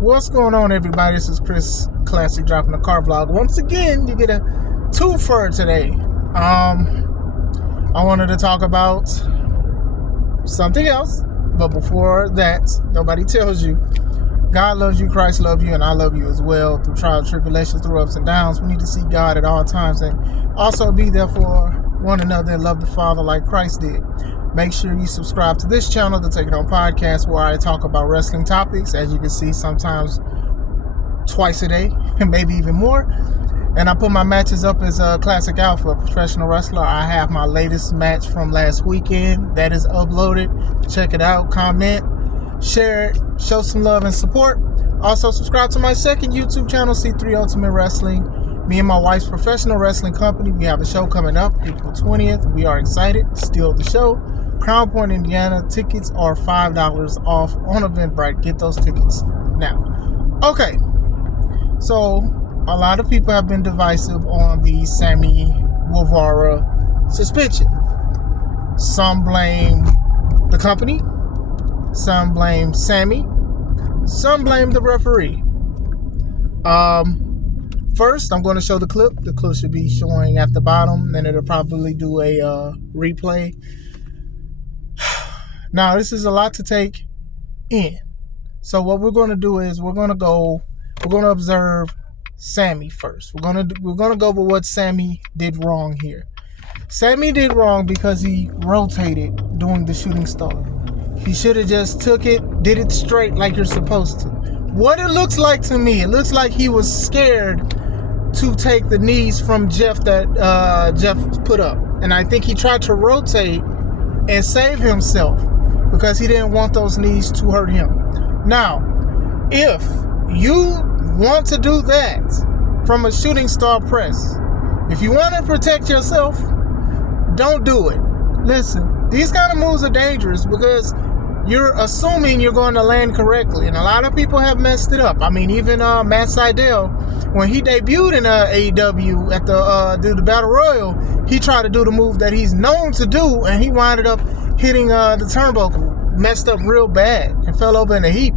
What's going on, everybody? This is Chris, Classic Dropping the Car Vlog. Once again, you get a twofer today. I wanted to talk about something else, but before that, nobody tells you God loves you, Christ loves you, and I love you as well. Through trials, tribulations, through ups and downs, we need to see God at all times and also be there for one another and love the Father like Christ did. Make sure you subscribe to this channel, the Take It On Podcast, where I talk about wrestling topics, as you can see, sometimes twice a day, and maybe even more. And I put my matches up as a Classic Alpha, professional wrestler. I have my latest match from last weekend that is uploaded. Check it out, comment, share it, show some love and support. Also, subscribe to my second YouTube channel, C3 Ultimate Wrestling. Me and my wife's professional wrestling company. We have a show coming up April 20th. We are excited. Still the show. Crown Point, Indiana. Tickets are $5 off on Eventbrite. Get those tickets now. Okay. So, a lot of people have been divisive on the Sammy Guevara suspension. Some blame the company. Some blame Sammy. Some blame the referee. First, I'm going to show the clip. The clip should be showing at the bottom, and it'll probably do a replay. Now, this is a lot to take in. So what we're going to do is we're going to observe Sammy first. We're going to go over what Sammy did wrong here. Sammy did wrong because he rotated during the shooting star. He should have just took it, did it straight like you're supposed to. What it looks like to me, it looks like he was scared to take the knees from Jeff that Jeff put up. And I think he tried to rotate and save himself because he didn't want those knees to hurt him. Now, if you want to do that from a shooting star press, if you want to protect yourself, don't do it. Listen, these kind of moves are dangerous because you're assuming you're going to land correctly, and a lot of people have messed it up. I mean, even Matt Sydal, when he debuted in AEW at the Battle Royal, he tried to do the move that he's known to do, and he winded up hitting the turnbuckle, messed up real bad, and fell over in a heap.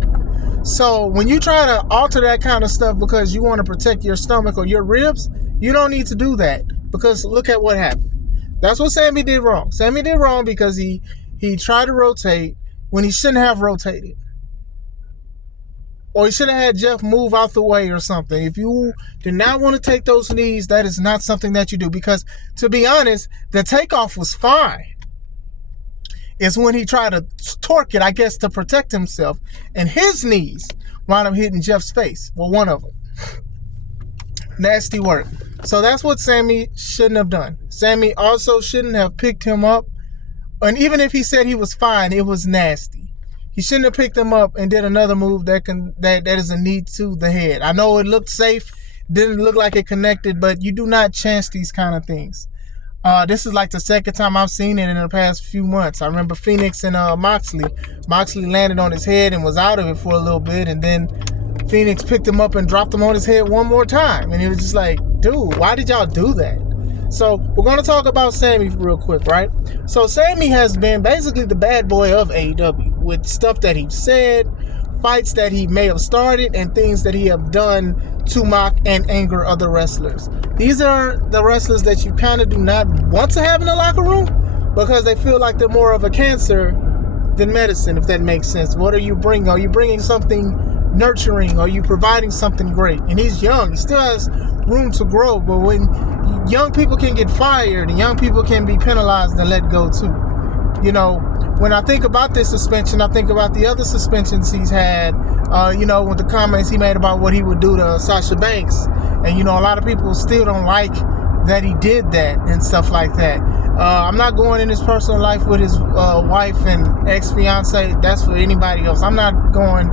So when you try to alter that kind of stuff because you want to protect your stomach or your ribs, you don't need to do that, because look at what happened. That's what Sammy did wrong. Sammy did wrong because he tried to rotate when he shouldn't have rotated. Or he should have had Jeff move out the way or something. If you do not want to take those knees, that is not something that you do. Because, to be honest, the takeoff was fine. It's when he tried to torque it, I guess, to protect himself. And his knees wound up hitting Jeff's face. Well, one of them. Nasty work. So that's what Sammy shouldn't have done. Sammy also shouldn't have picked him up. And even if he said he was fine, it was nasty. He shouldn't have picked him up and did another move that is a knee to the head. I know it looked safe, didn't look like it connected, but you do not chance these kind of things. This is like the second time I've seen it in the past few months. I remember Phoenix and Moxley. Moxley landed on his head and was out of it for a little bit, and then Phoenix picked him up and dropped him on his head one more time. And it was just like, dude, why did y'all do that? So we're going to talk about Sammy real quick, right? So Sammy has been basically the bad boy of AEW with stuff that he said, fights that he may have started, and things that he have done to mock and anger other wrestlers. These are the wrestlers that you kind of do not want to have in the locker room because they feel like they're more of a cancer than medicine, if that makes sense. What are you bringing? Are you bringing something nurturing? Are you providing something great? And he's young. He still has room to grow, but when young people can get fired and young people can be penalized and let go too. You know, when I think about this suspension, I think about the other suspensions he's had, with the comments he made about what he would do to Sasha Banks. And, a lot of people still don't like that he did that and stuff like that. I'm not going in his personal life with his wife and ex-fiance. That's for anybody else. I'm not going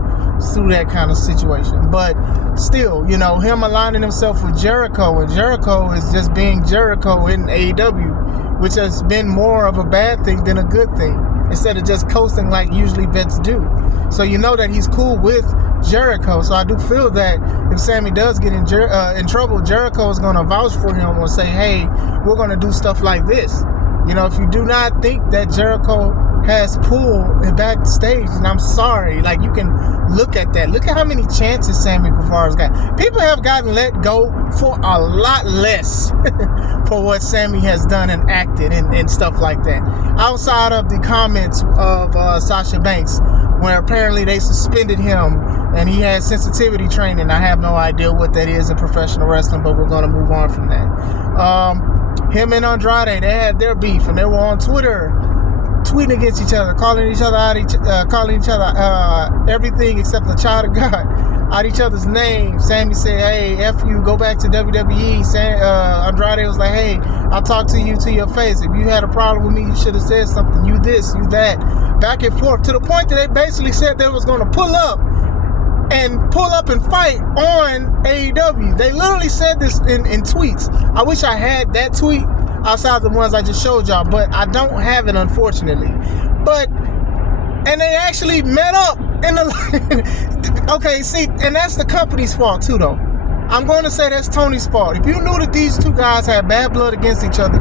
through that kind of situation. But still, him aligning himself with Jericho, and Jericho is just being Jericho in AEW, which has been more of a bad thing than a good thing, instead of just coasting like usually vets do. So that he's cool with Jericho. So I do feel that if Sammy does get in trouble, Jericho is going to vouch for him or say, hey, we're going to do stuff like this. If you do not think that Jericho has pulled it backstage, and I'm sorry. Like, you can look at that. Look at how many chances Sammy Guevara's got. People have gotten let go for a lot less for what Sammy has done and acted and stuff like that. Outside of the comments of Sasha Banks, where apparently they suspended him and he had sensitivity training. I have no idea what that is in professional wrestling, but we're going to move on from that. Him and Andrade, they had their beef, and they were on Twitter tweeting against each other, calling each other out, calling each other everything except the child of God out each other's name. Sammy said, "Hey, F you, go back to WWE." Andrade was like, "Hey, I'll talk to you to your face. If you had a problem with me, you should have said something. You this, you that." Back and forth, to the point that they basically said they was going to pull up and fight on AEW. They literally said this in tweets. I wish I had that tweet outside the ones I just showed y'all, but I don't have it, unfortunately. And they actually met up in the okay, see, and that's the company's fault too, though. I'm going to say that's Tony's fault. If you knew that these two guys had bad blood against each other,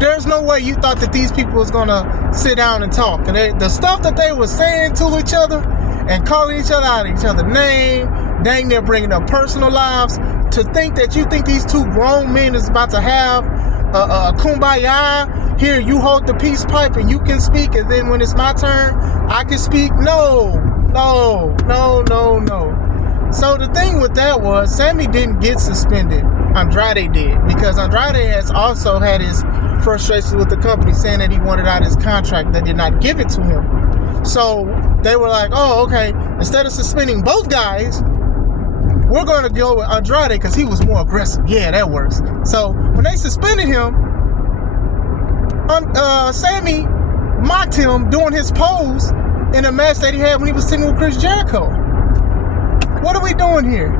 there's no way you thought that these people was going to sit down and talk. And the stuff that they were saying to each other and calling each other out of each other's name, dang near bringing up personal lives, to think that you think these two grown men is about to have a kumbaya. Here, you hold the peace pipe and you can speak, and then when it's my turn, I can speak. No. So the thing with that was, Sammy didn't get suspended. Andrade did, because Andrade has also had his frustrations with the company, saying that he wanted out his contract. They did not give it to him. So they were like, oh, okay, instead of suspending both guys, we're going to go with Andrade because he was more aggressive. Yeah, that works. So when they suspended him, Sammy mocked him doing his pose in a match that he had when he was sitting with Chris Jericho. What are we doing here?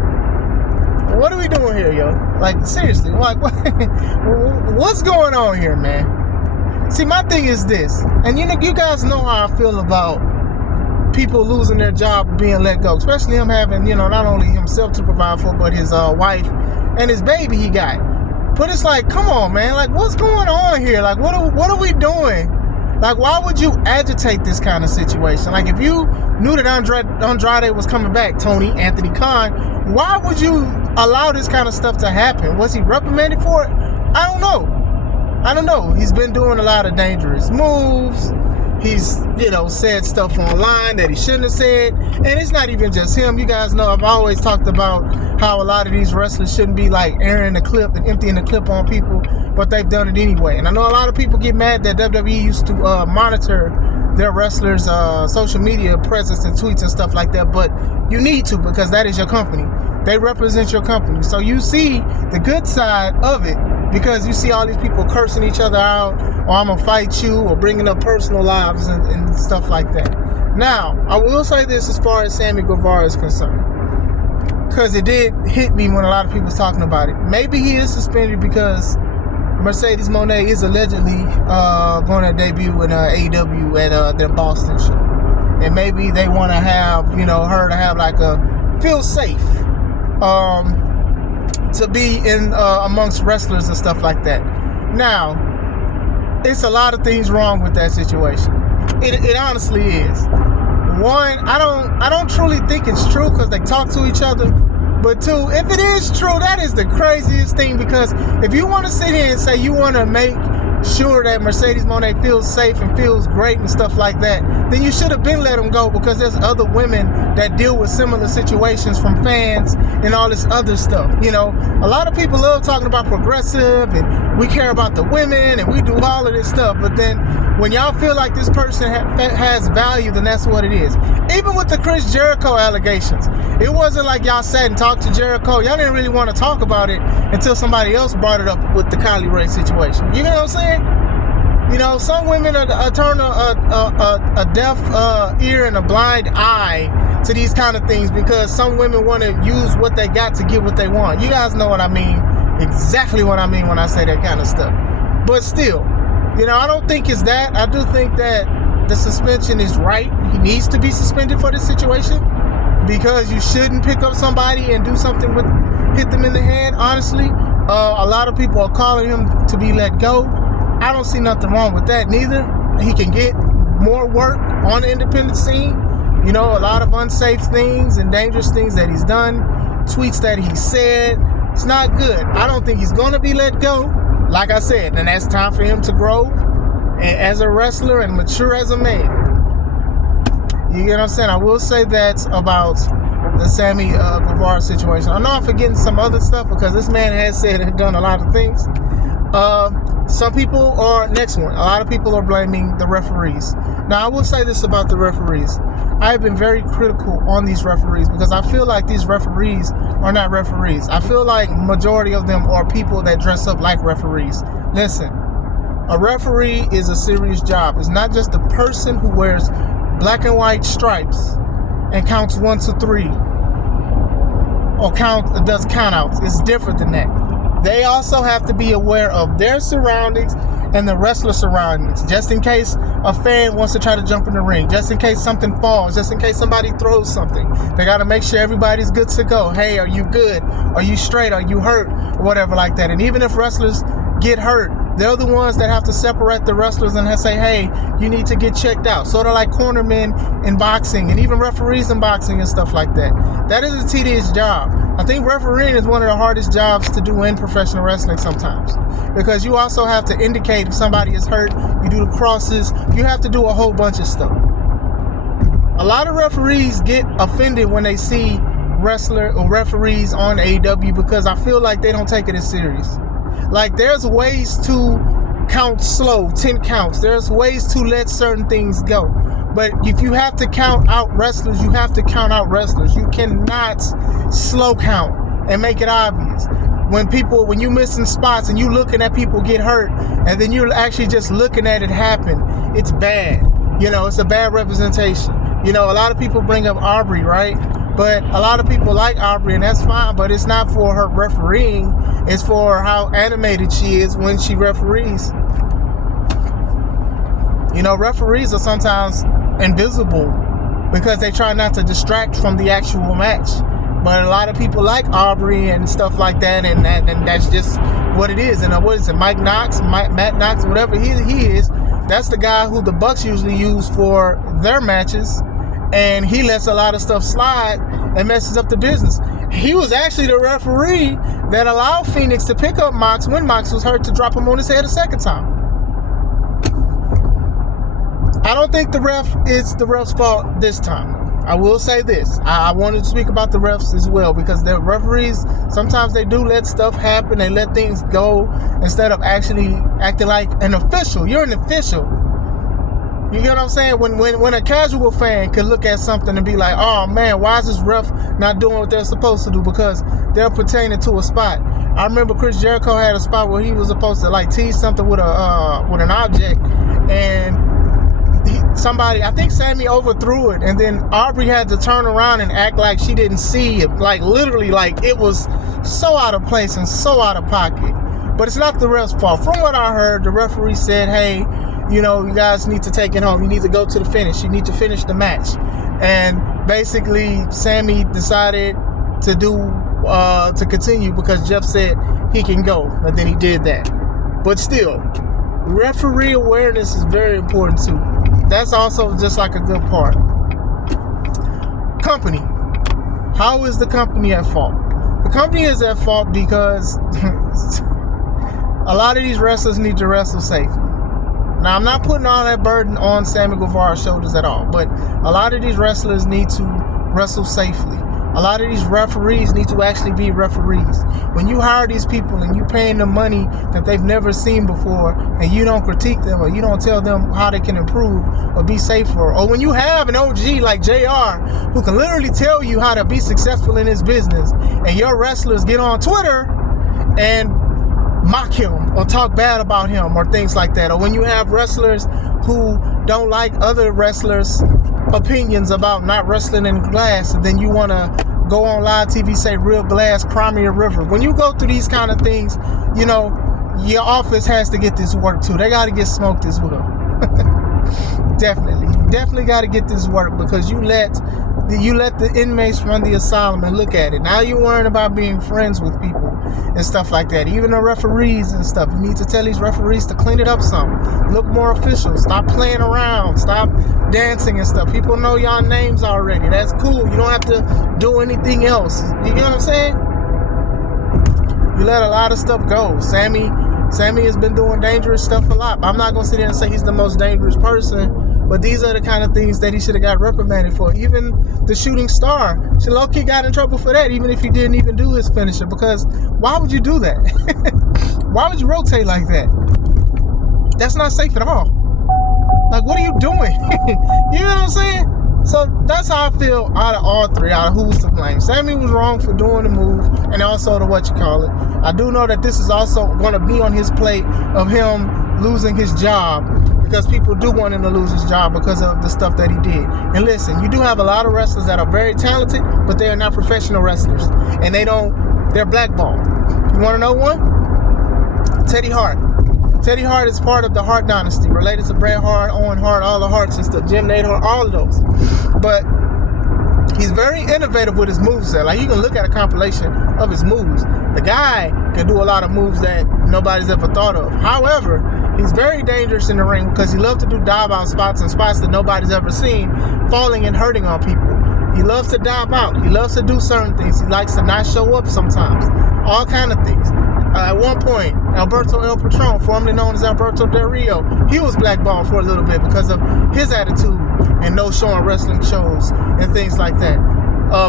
What are we doing here, yo? Like, seriously, like, what's going on here, man? See, my thing is this, and you guys know how I feel about people losing their job or being let go, especially him having, not only himself to provide for, but his wife and his baby he got. But it's like, come on, man, like, what's going on here? Like, what are we doing? Like, why would you agitate this kind of situation? Like, if you knew that Andrade was coming back, Tony Anthony Khan, why would you allow this kind of stuff to happen? Was he reprimanded for it? I don't know. He's been doing a lot of dangerous moves. He's, said stuff online that he shouldn't have said. And it's not even just him. You guys know I've always talked about how a lot of these wrestlers shouldn't be like airing the clip and emptying the clip on people, but they've done it anyway. And I know a lot of people get mad that WWE used to monitor their wrestlers' social media presence and tweets and stuff like that, but you need to, because that is your company. They represent your company. So you see the good side of it, because you see all these people cursing each other out, or I'm going to fight you, or bringing up personal lives and stuff like that. Now, I will say this as far as Sammy Guevara is concerned, because it did hit me when a lot of people was talking about it. Maybe he is suspended because Mercedes Moné is allegedly going to debut in AEW at their Boston show. And maybe they want to have, her to have like a feel safe to be in amongst wrestlers and stuff like that. Now, it's a lot of things wrong with that situation. It honestly is. One, I don't truly think it's true because they talk to each other. But two, if it is true, that is the craziest thing, because if you want to sit here and say you want to make sure that Mercedes Moné feels safe and feels great and stuff like that, then you should have been let him go, because there's other women that deal with similar situations from fans and all this other stuff. A lot of people love talking about progressive and we care about the women and we do all of this stuff, but then when y'all feel like this person has value, then that's what it is. Even with the Chris Jericho allegations, it wasn't like y'all sat and talked to Jericho. Y'all didn't really want to talk about it until somebody else brought it up with the Kylie Ray situation. You know what I'm saying? Some women turn a deaf ear and a blind eye to these kind of things, because some women want to use what they got to get what they want. You guys know what I mean, exactly what I mean when I say that kind of stuff. But still, I don't think it's that. I do think that the suspension is right. He needs to be suspended for this situation, because you shouldn't pick up somebody and do something hit them in the head, honestly. A lot of people are calling him to be let go. I don't see nothing wrong with that neither. He can get more work on the independent scene. You know, a lot of unsafe things and dangerous things that he's done, tweets that he said. It's not good. I don't think he's going to be let go. Like I said, and that's time for him to grow as a wrestler and mature as a man. You get what I'm saying? I will say that about the Sammy Guevara situation. I know I'm forgetting some other stuff because this man has said and done a lot of things. Some people are, next one, a lot of people are blaming the referees. Now, I will say this about the referees. I have been very critical on these referees because I feel like these referees are not referees. I feel like majority of them are people that dress up like referees. Listen, a referee is a serious job. It's not just the person who wears black and white stripes and counts 1 to 3 or does countouts. It's different than that. They also have to be aware of their surroundings and the wrestler surroundings, just in case a fan wants to try to jump in the ring, just in case something falls, just in case somebody throws something. They got to make sure everybody's good to go. Hey, are you good? Are you straight? Are you hurt? Or whatever like that. And even if wrestlers get hurt, they're the ones that have to separate the wrestlers and say, hey, you need to get checked out. Sort of like cornermen in boxing and even referees in boxing and stuff like that. That is a tedious job. I think refereeing is one of the hardest jobs to do in professional wrestling sometimes, because you also have to indicate if somebody is hurt. You do the crosses. You have to do a whole bunch of stuff. A lot of referees get offended when they see wrestler or referees on AEW because I feel like they don't take it as serious. Like, there's ways to count slow, 10 counts. There's ways to let certain things go. But if you have to count out wrestlers, you have to count out wrestlers. You cannot slow count and make it obvious. When you missing spots and you looking at people get hurt and then you're actually just looking at it happen, it's bad. You know, it's a bad representation. You know, a lot of people bring up Aubrey, right? But a lot of people like Aubrey, and that's fine, but it's not for her refereeing. It's for how animated she is when she referees. You know, referees are sometimes invisible because they try not to distract from the actual match. But a lot of people like Aubrey and stuff like that, and that's just what it is. And what is it, Matt Knox, whatever he is, that's the guy who the Bucks usually use for their matches. And he lets a lot of stuff slide and messes up the business. He was actually the referee that allowed Phoenix to pick up Mox when Mox was hurt to drop him on his head a second time. I don't think it's the ref's fault this time. I will say this. I wanted to speak about the refs as well, because the referees, sometimes they do let stuff happen. They let things go instead of actually acting like an official. You're an official. You get what I'm saying? When a casual fan could look at something and be like, oh man, why is this ref not doing what they're supposed to do? Because they're pertaining to a spot. I remember Chris Jericho had a spot where he was supposed to like tease something with an object, and I think Sammy overthrew it, and then Aubrey had to turn around and act like she didn't see it, like literally, like it was so out of place and so out of pocket. But it's not the ref's fault. From what I heard, the referee said, hey, you know, you guys need to take it home. You need to go to the finish. You need to finish the match. And basically, Sammy decided to continue because Jeff said he can go, and then he did that. But still, referee awareness is very important too. That's also just like a good part. Company. How is the company at fault? The company is at fault because a lot of these wrestlers need to wrestle safely. Now, I'm not putting all that burden on Sammy Guevara's shoulders at all, but a lot of these wrestlers need to wrestle safely. A lot of these referees need to actually be referees. When you hire these people and you paying them money that they've never seen before, and you don't critique them or you don't tell them how they can improve or be safer, or when you have an OG like JR who can literally tell you how to be successful in his business, and your wrestlers get on Twitter and mock him or talk bad about him or things like that, or when you have wrestlers who don't like other wrestlers' opinions about not wrestling in glass, and then you want to go on live TV, say real glass, cry me a river. When you go through these kind of things, you know, your office has to get this work too. They got to get smoked as well. Definitely got to get this work, because you let you let the inmates run the asylum and look at it. Now you're worrying about being friends with people and stuff like that. Even the referees and stuff. You need to tell these referees to clean it up some. Look more official. Stop playing around. Stop dancing and stuff. People know y'all names already. That's cool. You don't have to do anything else. You get what I'm saying? You let a lot of stuff go. Sammy has been doing dangerous stuff a lot. I'm not going to sit there and say he's the most dangerous person. But these are the kind of things that he should have got reprimanded for. Even the shooting star, she low-key got in trouble for that, even if he didn't even do his finisher. Because why would you do that? Why would you rotate like that? That's not safe at all. Like, what are you doing? You know what I'm saying? So that's how I feel out of all three, out of who's to blame. Sammy was wrong for doing the move, and also the I do know that this is also going to be on his plate of him losing his job, because people do want him to lose his job because of the stuff that he did. And listen, you do have a lot of wrestlers that are very talented, but they are not professional wrestlers, and they're blackballed. You want to know one? Teddy Hart. Teddy Hart is part of the Hart dynasty, related to Bret Hart, Owen Hart, all the Harts and stuff, Jim Nate Hart, all of those. But he's very innovative with his moveset. Like, you can look at a compilation of his moves. The guy can do a lot of moves that nobody's ever thought of. However, he's very dangerous in the ring because he loves to do dive-out spots and spots that nobody's ever seen, falling and hurting on people. He loves to dive out. He loves to do certain things. He likes to not show up sometimes. All kind of things. At one point, Alberto El Patron, formerly known as Alberto Del Rio, he was blackballed for a little bit because of his attitude and no showing wrestling shows and things like that.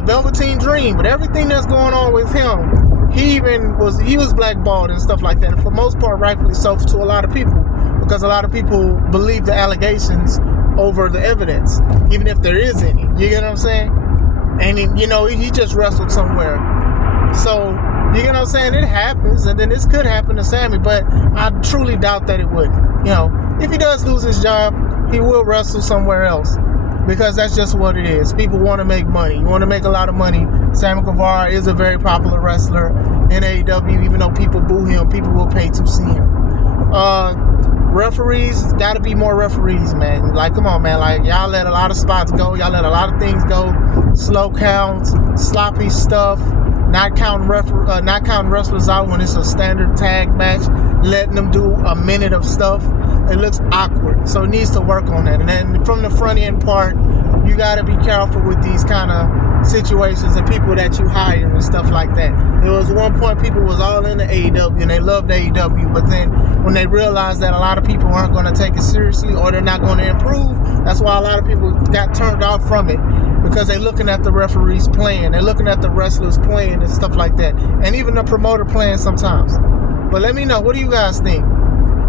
Velveteen Dream, but everything that's going on with him, he was blackballed and stuff like that. And for most part, rightfully so to a lot of people, because a lot of people believe the allegations over the evidence, even if there is any. You get what I'm saying? And he just wrestled somewhere. So, you get what I'm saying? It happens, and then this could happen to Sammy, but I truly doubt that it would. If he does lose his job, he will wrestle somewhere else, because that's just what it is. People want to make money. You want to make a lot of money. Sammy Guevara is a very popular wrestler in AEW. Even though people boo him, people will pay to see him. Referees, got to be more referees, man. Like, come on, man. Like, y'all let a lot of spots go. Y'all let a lot of things go. Slow counts, sloppy stuff. Not counting wrestlers out when it's a standard tag match, letting them do a minute of stuff. It looks awkward, so it needs to work on that. And then from the front end part, you got to be careful with these kind of situations and people that you hire and stuff like that. There was one point people was all into AEW and they loved AEW, but then when they realized that a lot of people aren't going to take it seriously or they're not going to improve, that's why a lot of people got turned off from it, because they're looking at the referees playing, they're looking at the wrestlers playing and stuff like that, and even the promoter playing sometimes. But let me know, what do you guys think?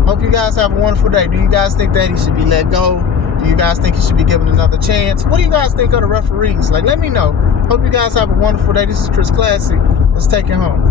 Hope you guys have a wonderful day. Do you guys think that he should be let go? Do you guys think he should be given another chance? What do you guys think of the referees? Like, let me know. Hope you guys have a wonderful day. This is Chris Classic. Let's take it home.